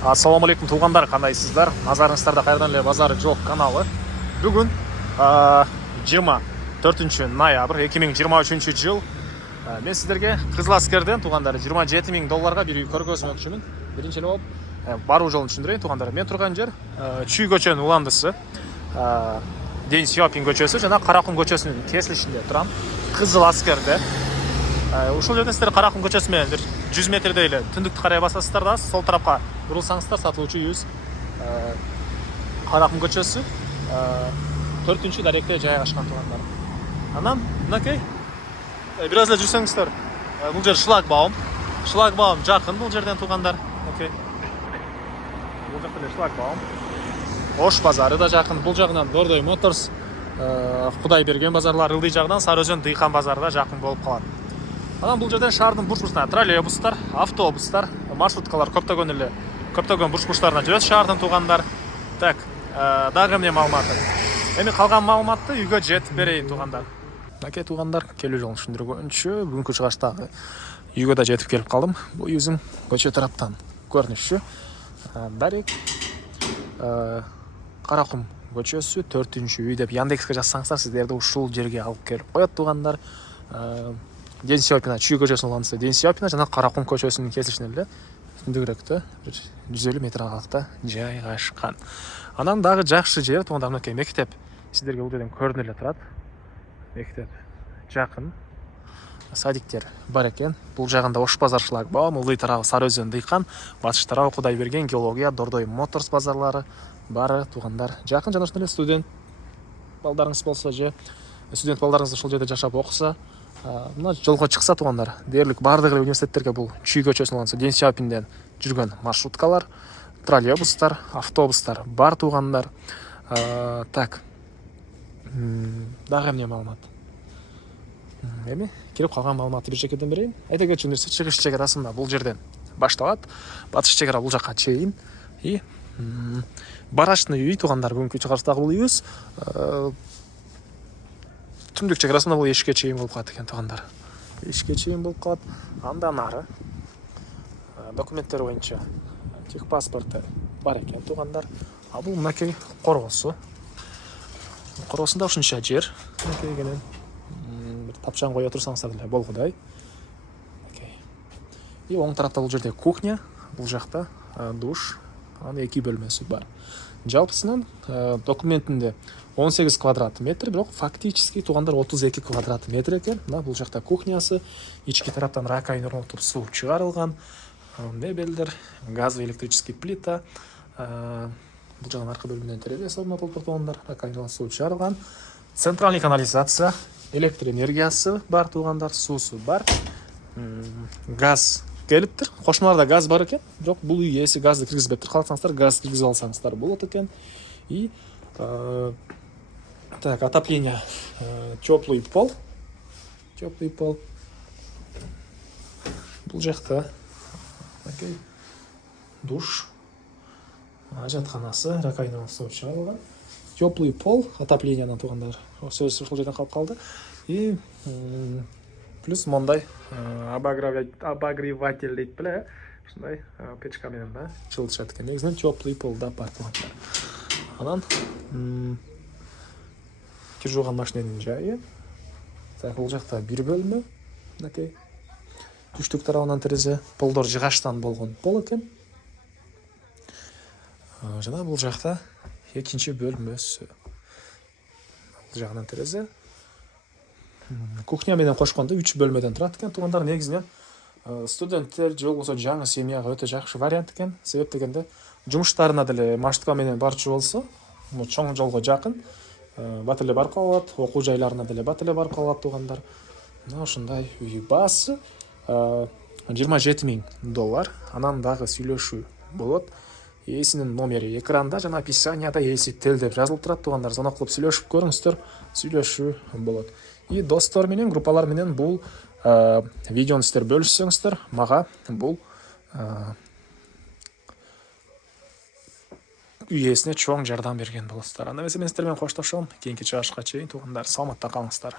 Ассаламу алейкум туғандар, қандайсыздар? Назарыңыздарда қайырдан эле базары жоқ каналы. Бүгін 24 ноябрь 2023 жыл. Мен сіздерге Қызыл Аскерден туғандар $27,000 бір үй көргөзмөкчүмүн. Биринчи болуп баруу жолун түшүндүрөйүн туғандар. Мен турган жер Чүй көчөнүн уландысы. Ден Сиопин көчөсү жана Каракум көчөсүнүн кесилишинде турам. Қызыл Аскерде. Ушул жерден сиздер Каракум көчөсү менен 100 метрдей эле түндүктү карай басасыздар да, сол тарапка бурулсаңыздар сатылуучу үйүбүз Каракум көчөсү 4-чү даректе жайгашкан тугандар. Анан мынакей бир аз эле жүрсөңүздөр, бул жер шлагбаум. Шлагбаум жакын бул жерден тугандар. Окей. Бул жакта эле шлагбаум. Ош базары да жакын. Бул жагынан Дордой Моторс, Кудайберген базарлары, Ылдый жагынан Сарыөзөн Дыйкан базары да жакын болуп калат. Анан бул жерден шаардын бурч-бурчуна троллейбустар, автобустар, маршруткалар көптөгөн бурч-бурчтарына жүрөт шаардын тугандар. Так, дагы эмне маалыматы? Эми калган маалыматты үйгө жетип берейин тугандар. Мынакей тугандар, келүү жолун түшүндүргөнчү, бүгүнкү чыгаштагы үйгө да жетип келип калдым. Бул үйүбүздүн көчө тараптан көрүнүшү. Дарек Каракум көчөсү 4-чү үй деп Яндекске жазсаңыздар, сиздерди ушул жерге алып келип коет тугандар. Ден Сиопина Чүй көчөсүнүн уландысы Ден Сиопина жана Каракум көчөсүнүн кесилишинен эле түндүгүрөктө 150 метр аралыкта жайгашкан. Анан дагы жакшы жер тугандар, мынакей мектеп сиздерге бул жерден көрүнүп эле турат. Мектеп жакын. Садиктер бар экен. Бул жагында Ош базар шлагбаум, Ылдый тарабы Сарыөзөн Дыйкан, батыш тарабы Кудайберген, Геология, Дордой Моторс базарлары бары тугандар. Жакын жана ошондой эле студент балдарыңыз болсо же студент балдарыңыз ошол жерде жашап окуса, мына жолго чыкса тугандар, дээрлик бардык эле университеттерге бул Чүй көчөсүнүн уландысы Ден Сиопинден жүргөн маршруткалар, троллейбустар, автобустар бар тугандар. Так. Дагы эмне маалымат? Эми кирип калган маалыматты бир чекеден берейин. Айта кетчү нерсе, чыгыш чегарасында бул жерден башталат. Батыш чегара бул жакка чейин. И барачный үй тугандар, бүгүнкү чыгарыштагы бул үйүбүз түндүк чегарасында бул эшикке чейин болуп калат экен тугандар. Эшикке чейин болуп калат. Андан ары документтер боюнча техпаспорты бар экен тугандар. А бул мынакей коргосу. Коргосунда ушунча жер. Мынакей кенен бир тапчан кое турсаңыздар деле болгудай. И оң тарапта бул жерде кухня, бул жакта душ, анын 2 бөлмөсү бар. Жалпысынан документинде 18 квадрат метр, бирок фактически тугандар 32 квадрат метр экен. Мына бул жакта кухнясы, ички тараптан раковина орнотуп суу чыгарылган, мебелдер, газовый электрический плита, бул жагынан аркы бөлүмүнөн терезеси орнотулуп тугандар, раковина суу чыгарылган, центральный канализация, электр энергиясы бар тугандар, суусу бар, газ келиптир. Кошуналарда газ бар экен, бирок бул үй ээси газды киргизбептир. Кааласаңыздар газ киргизип алсаңыздар болот экен. И так, отопление, теплый пол. Теплый пол. Бул жакта окей. Душ, жатканасы, раковина суу чыгарылган. Теплый пол, отоплениянан тугандар. Сөз ушул жерден калып калды. И плюс мондай обогреватель дейт беле, ушундай печка менен да жылытышат экен. Негизинен теплый пол да бар тугандар. Анан кир жууган машиненин жайы. Так, бул жакта бир бөлмө. Мынакей түштүк тарабынан терезе, полдор жыгаштан болгон пол экен. Жана бул жакта экинчи бөлмөсү. Бул жагынан терезе. Кухня менен кошкондо 3 бөлмөдөн турат экен тугандар. Негизинен студенттер же болбосо жаңы семьяга өтө жакшы вариант экен. Себеп дегенде жумуштарына деле маршрутка менен барчу болсо, чоң жолго жакын, бат эле барып калат, окуу жайларына деле бат эле барып калат тугандар. Мына ушундай үй баасы $27,000. Анан дагы сүйлөшүү болот. Ээсинин номери экранда жана описанияда ээси тел деп жазылып турат тугандар. Звонок кылып сүйлөшүп көрүңүздөр, сүйлөшүү болот. И достор менен, группалар менен бул видеону сиздер бөлүшсөңүздөр, мага бул үй ээсине чоң жардам берген болосуздар. Анда эмесе мен сиздер менен коштошом. Кийинки чыгышка чейин тугандар, саламатта калыңыздар.